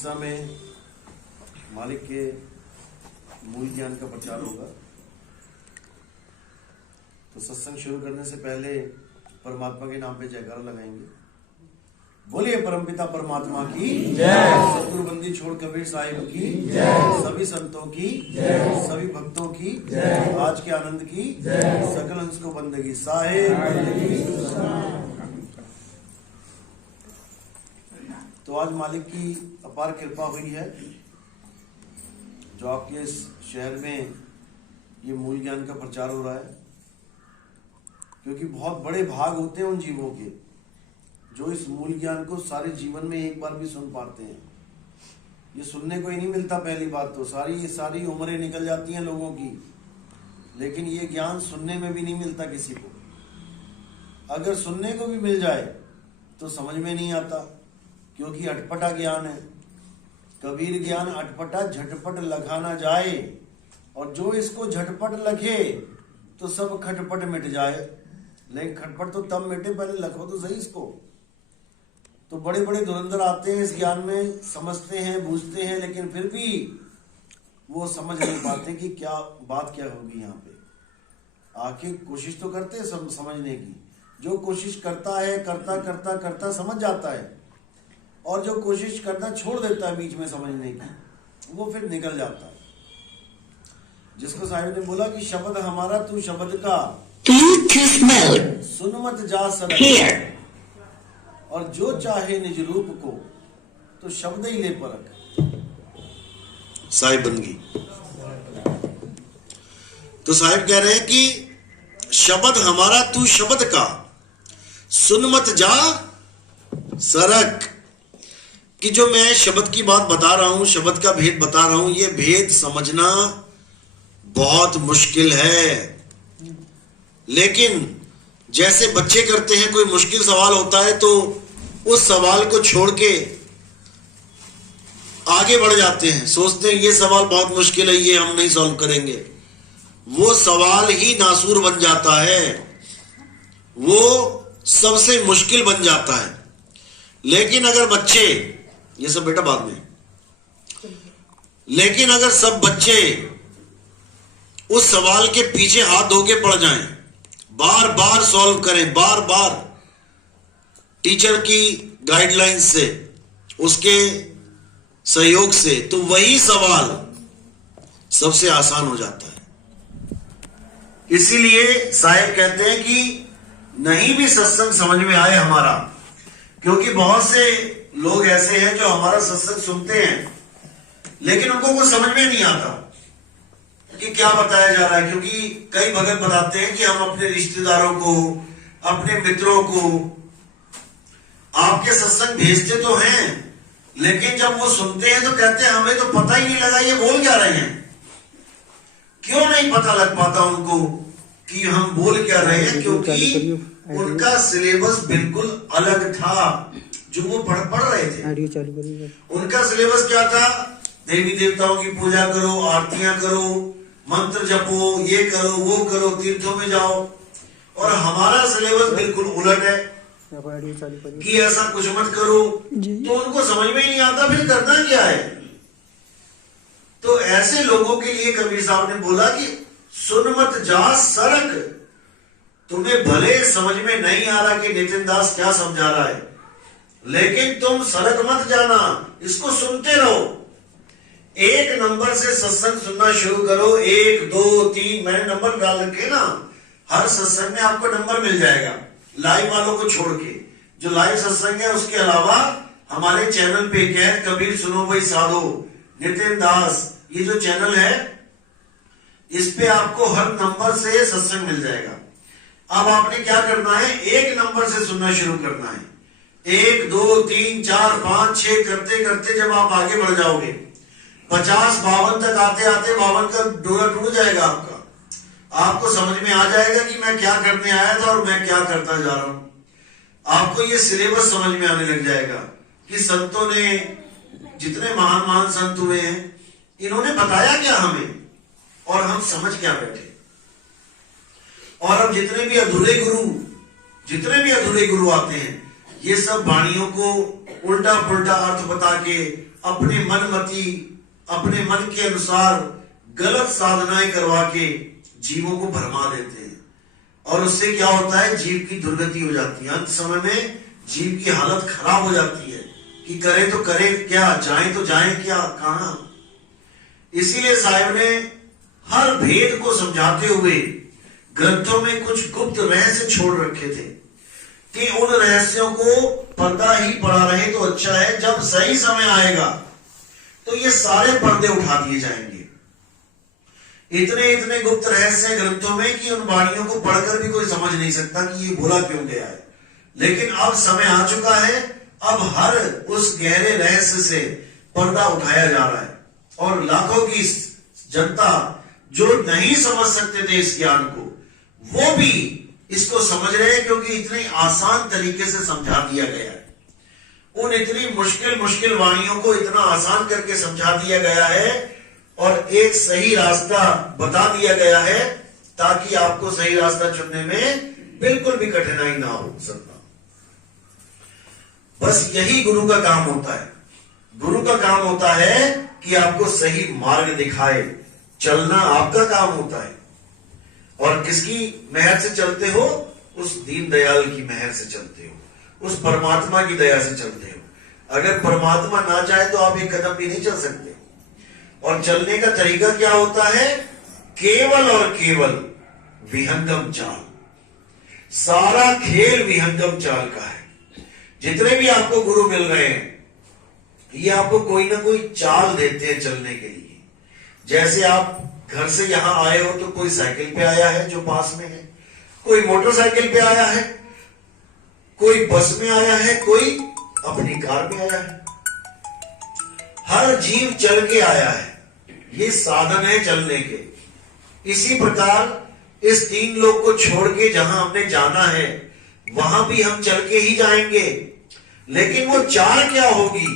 उड़ीसा में मालिक के मूल ज्ञान का प्रचार होगा। तो सत्संग शुरू करने से पहले परमात्मा के नाम पे जयकारा लगाएंगे। बोलिए परमपिता परमात्मा की जय, सतगुरु बंदी छोड़ कबीर साहिब की जय, सभी संतों की जय, सभी भक्तों की जय, आज के आनंद की जय, सकल हंस को बंदगी साहिब बंदगी। तो आज मालिक की अपार कृपा हुई है जो आपके इस शहर में ये मूल ज्ञान का प्रचार हो रहा है, क्योंकि बहुत बड़े भाग होते हैं उन जीवों के जो इस मूल ज्ञान को सारे जीवन में एक बार भी सुन पाते हैं। ये सुनने को ही नहीं मिलता। पहली बात तो सारी उम्रें निकल जाती हैं लोगों की, लेकिन ये ज्ञान सुनने में भी नहीं मिलता किसी को। अगर सुनने को भी मिल जाए तो समझ में नहीं आता, क्योंकि अटपटा ज्ञान है। कबीर ज्ञान अटपटा झटपट लखा ना जाए, और जो इसको झटपट लखे तो सब खटपट मिट जाए। लेकिन खटपट तो तब मिटे, पहले लखो तो सही इसको। तो बड़े बड़े धुरंधर आते हैं इस ज्ञान में, समझते हैं बूझते हैं, लेकिन फिर भी वो समझ नहीं पाते कि क्या बात क्या होगी यहाँ पे। आखिर कोशिश तो करते हैं समझने की। जो कोशिश करता है करता करता करता समझ जाता है, और जो कोशिश करना छोड़ देता है बीच में समझने की, वो फिर निकल जाता है। जिसको साहिब ने बोला कि शब्द हमारा तू शब्द का, सुन मत जा सरक, और जो चाहे निज रूप को तो शब्द ही ले परख। साहिब बंदगी। तो साहिब कह रहे हैं कि शब्द हमारा तू शब्द का, सुन मत जा सरक। कि जो मैं शब्द की बात बता रहा हूं, शब्द का भेद बता रहा हूं, ये भेद समझना बहुत मुश्किल है। लेकिन जैसे बच्चे करते हैं, कोई मुश्किल सवाल होता है तो उस सवाल को छोड़ के आगे बढ़ जाते हैं, सोचते हैं ये सवाल बहुत मुश्किल है, ये हम नहीं सॉल्व करेंगे। वो सवाल ही नासूर बन जाता है, वो सबसे मुश्किल बन जाता है। लेकिन अगर बच्चे, ये सब बेटा बाद में, लेकिन अगर सब बच्चे उस सवाल के पीछे हाथ धो के पड़ जाएं, बार बार सॉल्व करें, बार बार टीचर की गाइडलाइंस से, उसके सहयोग से, तो वही सवाल सबसे आसान हो जाता है। इसीलिए साहिब कहते हैं कि नहीं भी सत्संग समझ में आए हमारा, क्योंकि बहुत से लोग ऐसे हैं जो हमारा सत्संग सुनते हैं लेकिन उनको कुछ समझ में नहीं आता कि क्या बताया जा रहा है। क्योंकि कई भगत बताते हैं कि हम अपने रिश्तेदारों को, अपने मित्रों को आपके सत्संग भेजते तो हैं, लेकिन जब वो सुनते हैं तो कहते हैं हमें तो पता ही नहीं लगा ये बोल क्या रहे हैं। क्यों नहीं पता लग पाता उनको कि हम बोल क्या रहे हैं? क्योंकि उनका सिलेबस बिल्कुल अलग था जो वो पढ़ रहे थे। उनका सिलेबस क्या था? देवी देवताओं की पूजा करो, आरतियां करो, मंत्र जपो, ये करो वो करो, तीर्थों में जाओ। और हमारा सिलेबस बिल्कुल उलट है कि ऐसा कुछ मत करो। तो उनको समझ में ही नहीं आता फिर करना क्या है। तो ऐसे लोगों के लिए कबीर साहब ने बोला कि सुन मत जा सरक। तुम्हें भले समझ में नहीं आ रहा कि नितिन दास क्या समझा रहा है, लेकिन तुम सरक मत जाना, इसको सुनते रहो। एक नंबर से सत्संग सुनना शुरू करो, 1 2 3, मैंने नंबर डाल रखे ना, हर सत्संग में आपको नंबर मिल जाएगा। लाइव वालों को छोड़ के, जो लाइव सत्संग है उसके अलावा हमारे चैनल पे क्या है, कबीर सुनो भाई साधो, नितिन दास, ये जो चैनल है इस पे आपको हर नंबर से सत्संग मिल जाएगा। अब आपने क्या करना है, एक नंबर से सुनना शुरू करना है। 1 2 3 4 5 6 करते करते जब आप आगे बढ़ जाओगे, 50 52 तक आते आते 52 का डोरा टूट जाएगा आपका। आपको समझ में आ जाएगा कि मैं क्या करने आया था और मैं क्या करता जा रहा हूं। आपको ये सिलेबस समझ में आने लग जाएगा कि संतों ने, जितने महान महान संत हुए हैं, इन्होंने बताया क्या हमें और हम समझ क्या बैठे। और अब जितने भी अधूरे गुरु आते हैं, ये सब वाणियों को उल्टा पुल्टा अर्थ बता के अपने मनमती, अपने मन के अनुसार गलत साधनाएं करवा के जीवों को भरमा देते हैं, और उससे क्या होता है, जीव की दुर्गति हो जाती है। अंत समय में जीव की हालत खराब हो जाती है कि करें तो करें क्या, जाएं तो जाएं क्या, कहां। इसीलिए साहिब ने हर भेद को समझाते हुए ग्रंथों में कुछ गुप्त रहस्य छोड़ रखे थे कि उन रहस्यों को पर्दा ही पड़ा रहे तो अच्छा है। जब सही समय आएगा तो ये सारे पर्दे उठा दिए जाएंगे। इतने इतने गुप्त रहस्य ग्रंथों में कि उन वाणियों को पढ़कर भी कोई समझ नहीं सकता कि ये बोला क्यों गया है। लेकिन अब समय आ चुका है, अब हर उस गहरे रहस्य से पर्दा उठाया जा रहा है, और लाखों की जनता जो नहीं समझ सकते थे इस ज्ञान को, वो भी इसको समझ रहे हैं, क्योंकि इतनी आसान तरीके से समझा दिया गया है। उन इतनी मुश्किल वाणियों को इतना आसान करके समझा दिया गया है, और एक सही रास्ता बता दिया गया है, ताकि आपको सही रास्ता चुनने में बिल्कुल भी कठिनाई ना हो सकता। बस यही गुरु का काम होता है। गुरु का काम होता है कि आपको सही मार्ग दिखाए, चलना आपका काम होता है। और किसकी मेहर से चलते हो? उस दीन दयाल की मेहर से चलते हो, उस परमात्मा की दया से चलते हो। अगर परमात्मा ना चाहे तो आप एक कदम भी नहीं चल सकते। और चलने का तरीका क्या होता है? केवल और केवल विहंगम चाल। सारा खेल विहंगम चाल का है। जितने भी आपको गुरु मिल रहे हैं, ये आपको कोई ना कोई चाल देते हैं चलने के लिए। जैसे आप घर से यहां आए हो तो कोई साइकिल पे आया है जो पास में है, कोई मोटरसाइकिल पे आया है, कोई बस में आया है, कोई अपनी कार में आया है। हर जीव चल के आया है, ये साधन है चलने के। इसी प्रकार इस तीन लोक को छोड़ के जहां हमने जाना है, वहां भी हम चल के ही जाएंगे। लेकिन वो चाल क्या होगी,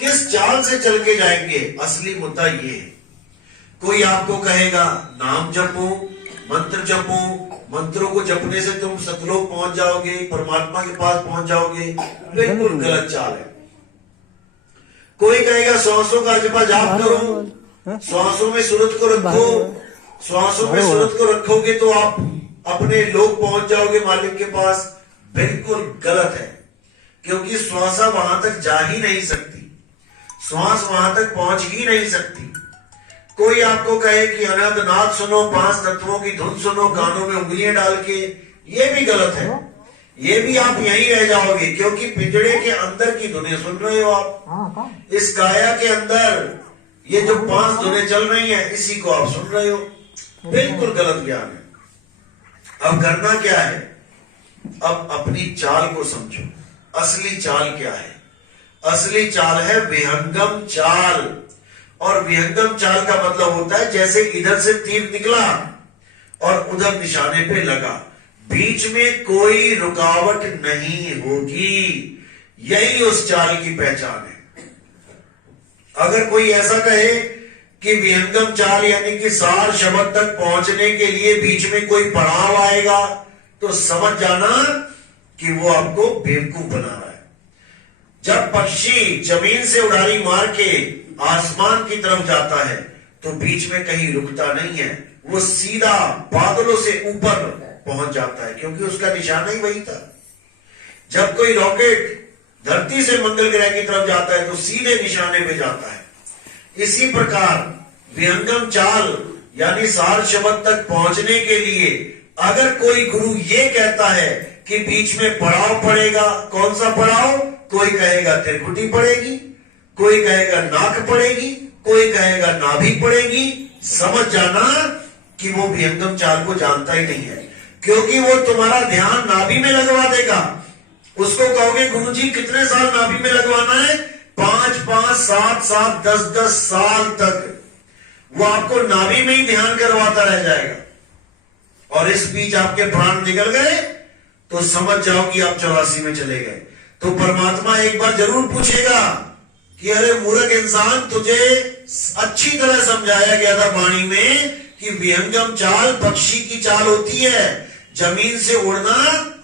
किस चाल से चल के जाएंगे, असली मुद्दा ये है। कोई आपको कहेगा नाम जपो, मंत्र जपो, मंत्रों को जपने से तुम सतलोक पहुंच जाओगे, परमात्मा के पास पहुंच जाओगे। बिल्कुल गलत चाल है। कोई कहेगा श्वासों का जपा जाप करो, श्वासों में सूरत को रखो, श्वासों में सूरत को रखोगे तो आप अपने लोक पहुंच जाओगे मालिक के पास। बिल्कुल गलत है, क्योंकि श्वासा वहां तक जा ही नहीं सकती, श्वास वहां तक पहुंच ही नहीं सकती। कोई आपको कहे कि अनंत नाद सुनो, 5 तत्वों की धुन सुनो कानों में उंगलियां डाल के, ये भी गलत है। ये भी आप यहीं रह जाओगे, क्योंकि पिंजड़े के अंदर की धुनें सुन रहे हो आप। इस काया के अंदर ये जो 5 धुनें चल रही हैं, इसी को आप सुन रहे हो। बिल्कुल गलत ज्ञान है। अब करना क्या है? अब अपनी चाल को समझो। असली चाल क्या है? असली चाल है विहंगम चाल। और विहंगम चाल का मतलब होता है जैसे इधर से तीर निकला और उधर निशाने पे लगा, बीच में कोई रुकावट नहीं होगी। यही उस चाल की पहचान है। अगर कोई ऐसा कहे कि विहंगम चाल यानी कि सार शब्द तक पहुंचने के लिए बीच में कोई पड़ाव आएगा, तो समझ जाना कि वो आपको बेवकूफ बना रहा है। जब पक्षी जमीन से उड़ारी मार के आसमान की तरफ जाता है तो बीच में कहीं रुकता नहीं है, वो सीधा बादलों से ऊपर पहुंच जाता है, क्योंकि उसका निशाना ही वही था। जब कोई रॉकेट धरती से मंगल ग्रह की तरफ जाता है तो सीधे निशाने पे जाता है। इसी प्रकार विहंगम चाल यानी सार शब्द तक पहुंचने के लिए अगर कोई गुरु ये कहता है कि बीच में पड़ाव पड़ेगा, कौन सा पड़ाव? कोई कहेगा त्रिकुटी पड़ेगी, कोई कहेगा नाक पड़ेगी, कोई कहेगा नाभि पड़ेगी, समझ जाना कि वो विहंगम चाल को जानता ही नहीं है, क्योंकि वो तुम्हारा ध्यान नाभि में लगवा देगा। उसको कहोगे गुरुजी कितने साल नाभि में लगवाना है? 5-5, 7-7, 10-10 साल तक वो आपको नाभि में ही ध्यान करवाता रह जाएगा। और इस बीच आपके प्राण निकल गए तो समझ जाओ कि आप 84 में चले गए। तो परमात्मा एक बार जरूर पूछेगा कि अरे मूर्ख इंसान, तुझे अच्छी तरह समझाया गया था वाणी में कि विहंगम चाल पक्षी की चाल होती है, जमीन से उड़ना,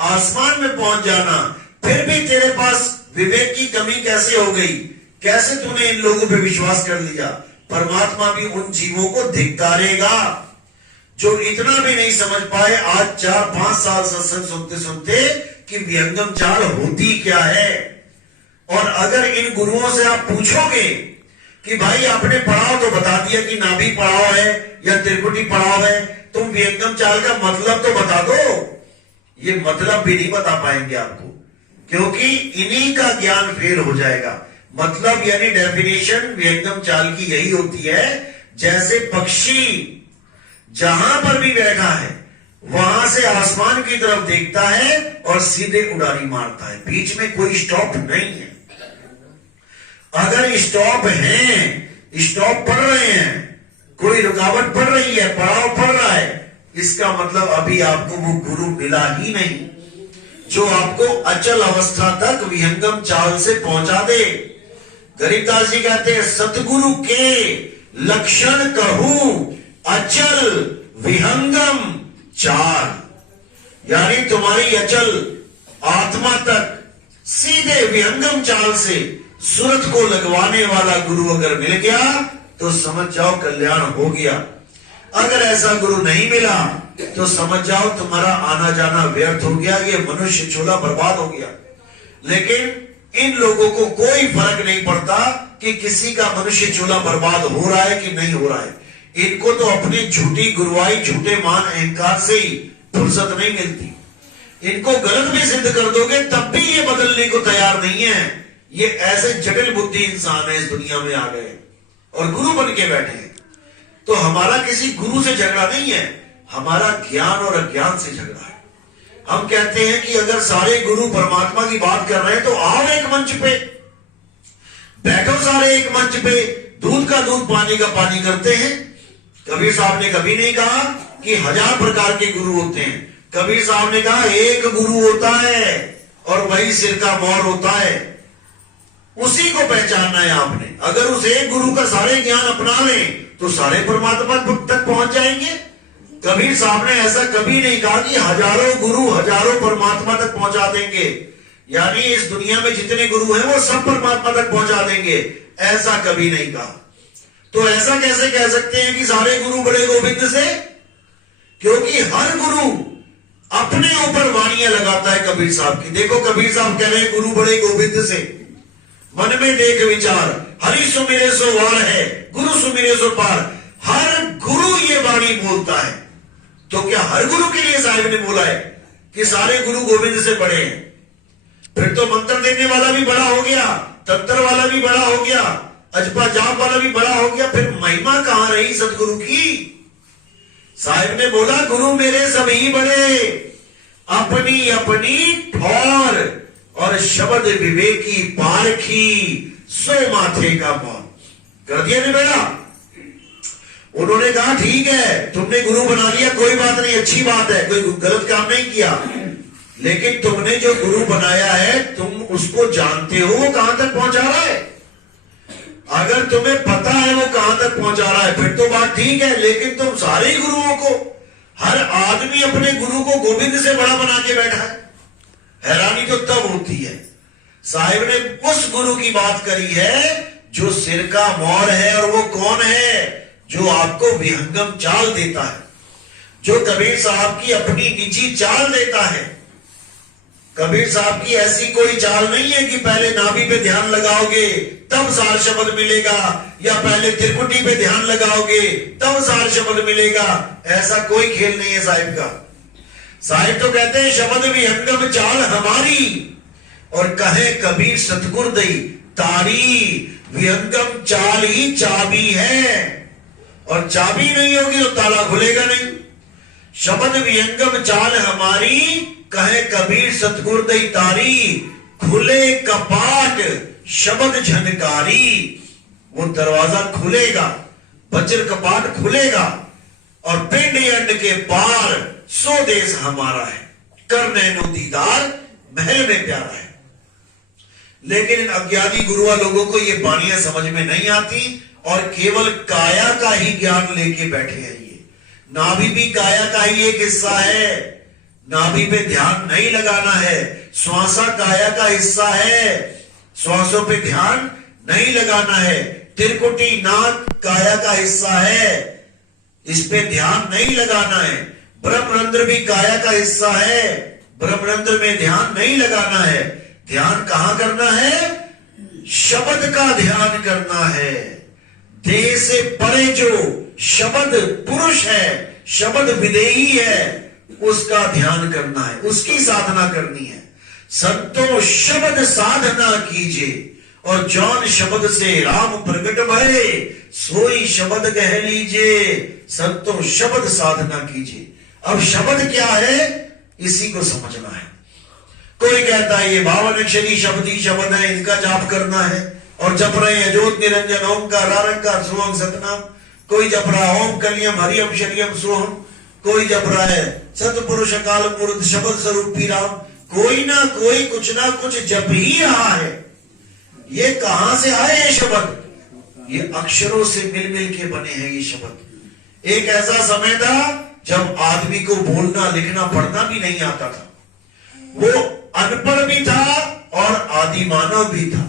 आसमान में पहुंच जाना, फिर भी तेरे पास विवेक की कमी कैसे हो गई? कैसे तूने इन लोगों पे विश्वास कर लिया? परमात्मा भी उन जीवों को धिक्कारेगा जो इतना भी नहीं समझ पाए आज 4-5 साल सत्संग सुनते सुनते कि विहंगम चाल होती क्या है। और अगर इन गुरुओं से आप पूछोगे कि भाई आपने पढ़ाओ तो बता दिया कि नाभि पढ़ाओ है या त्रिपुटी पढ़ाओ है, तुम विहंगम चाल का मतलब तो बता दो, ये मतलब भी नहीं बता पाएंगे आपको, क्योंकि इन्हीं का ज्ञान फेल हो जाएगा। मतलब यानी डेफिनेशन विहंगम चाल की यही होती है, जैसे पक्षी जहां पर भी बैठा है वहां से आसमान की तरफ देखता है और सीधे उड़ारी मारता है, बीच में कोई स्टॉप नहीं है। अगर स्टॉप है, स्टॉप पढ़ रहे हैं, कोई रुकावट पड़ रही है, पड़ाव पड़ रहा है, इसका मतलब अभी आपको वो गुरु मिला ही नहीं जो आपको अचल अवस्था तक विहंगम चाल से पहुंचा दे। गरीबदास जी कहते हैं सतगुरु के लक्षण कहूं अचल विहंगम चाल, यानी तुम्हारी अचल आत्मा तक सीधे विहंगम चाल से सूरत को लगवाने वाला गुरु अगर मिल गया तो समझ जाओ कल्याण हो गया। अगर ऐसा गुरु नहीं मिला तो समझ जाओ तुम्हारा आना जाना व्यर्थ हो गया, ये मनुष्य चूल्हा बर्बाद हो गया। लेकिन इन लोगों को कोई फर्क नहीं पड़ता कि किसी का मनुष्य चूल्हा बर्बाद हो रहा है कि नहीं हो रहा है। इनको तो अपनी झूठी गुरुवाई, झूठे मान अहंकार से ही फुर्सत नहीं मिलती। इनको गलत भी सिद्ध कर दोगे तब भी ये बदलने को तैयार नहीं है। ये ऐसे जटिल बुद्धि इंसान है, इस दुनिया में आ गए और गुरु बन के बैठे हैं। तो हमारा किसी गुरु से झगड़ा नहीं है, हमारा ज्ञान और अज्ञान से झगड़ा है। हम कहते हैं कि अगर सारे गुरु परमात्मा की बात कर रहे हैं तो आओ एक मंच पे बैठो, सारे एक मंच पे दूध का दूध पानी का पानी करते हैं। कबीर साहब ने कभी नहीं कहा कि 1000 प्रकार के गुरु होते हैं। कबीर साहब ने कहा एक गुरु होता है और वही सिर का मोर होता है, उसी को पहचानना है आपने। अगर उस एक गुरु का सारे ज्ञान अपना लें तो सारे परमात्मा तक पहुंच जाएंगे। कबीर साहब ने ऐसा कभी नहीं कहा कि हजारों गुरु हजारों परमात्मा तक पहुंचा देंगे, यानी इस दुनिया में जितने गुरु हैं वो सब परमात्मा तक पहुंचा देंगे, ऐसा कभी नहीं कहा। तो ऐसा कैसे कह सकते हैं कि सारे गुरु बड़े गोविंद से? क्योंकि हर गुरु अपने ऊपर वाणियां लगाता है कबीर साहब की। देखो कबीर साहब कह रहे हैं गुरु बड़े गोविंद से, मन में देख विचार हरि सुमिरे सो वार है, गुरु सुमिरे सो पार। हर गुरु ये वाणी बोलता है। तो क्या हर गुरु के लिए साहिब ने बोला है कि सारे गुरु गोविंद से बड़े हैं? फिर तो मंत्र देने वाला भी बड़ा हो गया, तंत्र वाला भी बड़ा हो गया, अजपा जाप वाला भी बड़ा हो गया, फिर महिमा कहां रही सदगुरु की? साहिब ने बोला गुरु मेरे सभी बड़े, अपनी अपनी ठौर और शब्द विवेकी पारखी, सो माथे का मौन। कर दिया ने बेटा। उन्होंने कहा ठीक है तुमने गुरु बना लिया, कोई बात नहीं, अच्छी बात है, कोई गलत काम नहीं किया, लेकिन तुमने जो गुरु बनाया है तुम उसको जानते हो वो कहां तक पहुंचा रहा है? अगर तुम्हें पता है वो कहां तक पहुंचा रहा है फिर तो बात ठीक है, लेकिन तुम सारे गुरुओं को, हर आदमी अपने गुरु को गोविंद से बड़ा बना के बैठा है। हैरानी तो तब होती है। साहिब ने उस गुरु की बात करी है जो सिर का मोर है, और वो कौन है? जो आपको विहंगम चाल देता है, जो कबीर साहब की अपनी निजी चाल देता है। कबीर साहब की ऐसी कोई चाल नहीं है कि पहले नाभि पे ध्यान लगाओगे तब सार शब्द मिलेगा, या पहले त्रिकुटी पे ध्यान लगाओगे तब सार शब्द मिलेगा। ऐसा कोई खेल नहीं है साहिब का। साहिब तो कहते हैं शब्द विहंगम चाल हमारी, और कहे कबीर सतगुर दई तारी, विहंगम चाल ही चाबी है, और चाबी नहीं होगी तो ताला खुलेगा नहीं। शब्द विहंगम चाल हमारी, कहे कबीर सतगुर दई तारी, खुले कपाट शब्द झनकारी। वो दरवाजा खुलेगा, वज्र कपाट खुलेगा, और पिंड अंड के पार सो देश हमारा है, कर नैनो दीदार महल में प्यारा है। लेकिन इन अज्ञानी गुरुआ लोगों को ये बाणियां समझ में नहीं आती, और केवल काया का ही ज्ञान लेके बैठे हैं। ये नाभि भी काया का ही एक हिस्सा है, नाभि पे ध्यान नहीं लगाना है। श्वासा काया का हिस्सा है, श्वासों पे ध्यान नहीं लगाना है। त्रिकुटी नाक काया का हिस्सा है, इस पे ध्यान नहीं लगाना है। ब्रह्मरंध्र भी काया का हिस्सा है, ब्रह्मरंध्र में ध्यान नहीं लगाना है। ध्यान कहां करना है? शब्द का ध्यान करना है। देह से परे जो शब्द पुरुष है, शब्द विदेही है, उसका ध्यान करना है, उसकी साधना करनी है। संतो शब्द साधना कीजिए, और जौन शब्द से राम प्रकट भये, सोई शब्द कह लीजिए। संतो शब्द साधना कीजिए। अब शब्द क्या है, इसी को समझना है। कोई कहता है ये 52 अक्षरी शब्द ही शब्द है, इनका जाप करना है, और जप रहे हैं ज्योत निरंजन ओंकार आरंकार सोहम सतनाम। कोई जप रहा है ओम कलियम हरियम शरियम सोहम, कोई जप रहा है सतपुरुष काल मूर्त शब्द स्वरूप राम। कोई ना कोई कुछ ना कुछ जप ही रहा है। ये कहां से आए ये शब्द? ये अक्षरों से मिल मिल के बने हैं ये शब्द। एक ऐसा समय था जब आदमी को बोलना लिखना पढ़ना भी नहीं आता था, वो अनपढ़ भी था और आदि मानव भी था।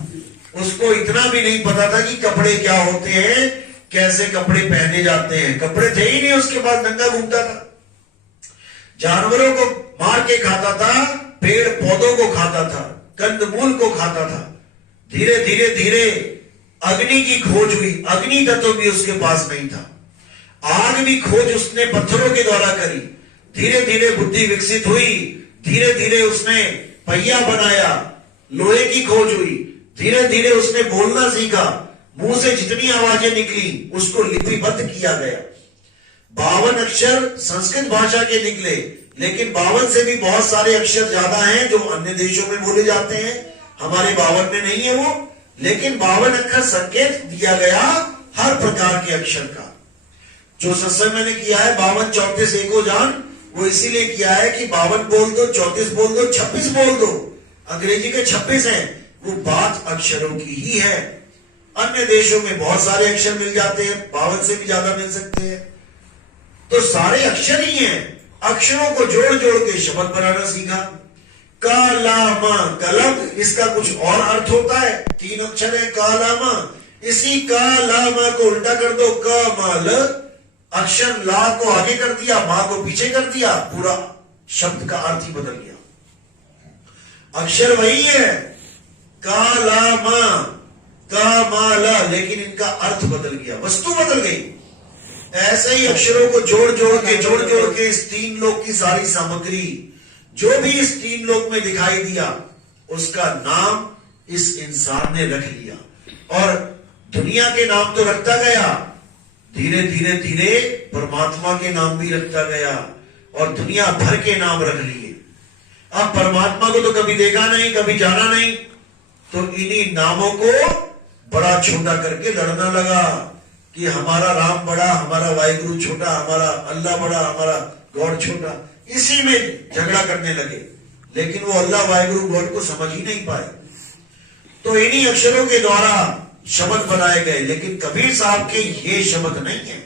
उसको इतना भी नहीं पता था कि कपड़े क्या होते हैं, कैसे कपड़े पहने जाते हैं। कपड़े थे ही नहीं उसके पास, नंगा घूमता था, जानवरों को मार के खाता था, पेड़ पौधों को खाता था, कंदमूल को खाता था। धीरे धीरे धीरे अग्नि की खोज हुई, अग्नि तत्व भी उसके पास नहीं था। आग भी खोज उसने पत्थरों के द्वारा करी। धीरे धीरे बुद्धि विकसित हुई, धीरे धीरे उसने पहिया बनाया, लोहे की खोज हुई। धीरे धीरे उसने बोलना सीखा, मुंह से जितनी आवाजें निकली उसको लिपिबद्ध किया गया। 52 अक्षर संस्कृत भाषा के निकले, लेकिन 52 से भी बहुत सारे अक्षर ज्यादा हैं जो अन्य देशों में बोले जाते हैं, हमारे 52 में नहीं है वो। लेकिन 52 अक्षर संकेत दिया गया हर प्रकार के अक्षर का। जो सत्संग मैंने किया है 52 34 एको जान, वो इसीलिए किया है कि 52 बोल दो, 34 बोल दो, 26 बोल दो। अंग्रेजी के 26 हैं, वो बात अक्षरों की ही है। अन्य देशों में बहुत सारे अक्षर मिल जाते हैं, 52 से भी ज्यादा मिल सकते हैं। तो सारे अक्षर ही हैं। अक्षरों को जोड़ जोड़ के शब्द बनाना सीखा। कालामा कलम, इसका कुछ और अर्थ होता है। 3 अक्षर है कालामा, इसी कालामा को उल्टा कर दो, कमल। अक्षर ला को आगे कर दिया, मां को पीछे कर दिया, पूरा शब्द का अर्थ ही बदल गया। अक्षर वही है कालामा कामाला, लेकिन इनका अर्थ बदल गया, वस्तु बदल गई। ऐसे ही अक्षरों को जोड़ जोड़ के इस 3 लोक की सारी सामग्री जो भी इस 3 लोक में दिखाई दिया, उसका नाम इस इंसान ने रख लिया। और दुनिया के नाम तो रखता गया, धीरे धीरे धीरे परमात्मा के नाम भी रखता गया, और दुनिया भर के नाम रख लिए। अब परमात्मा को तो कभी देखा नहीं, कभी जाना नहीं, तो इन्हीं नामों को बड़ा छोटा करके लड़ना लगा कि हमारा राम बड़ा, हमारा वाहिगुरु छोटा, हमारा अल्लाह बड़ा, हमारा गॉड छोटा। इसी में झगड़ा करने लगे, लेकिन वो अल्लाह वाहिगुरु गॉड को समझ ही नहीं पाए। तो इन्हीं अक्षरों के द्वारा शब्द बनाए गए, लेकिन कबीर साहब के ये शब्द नहीं है।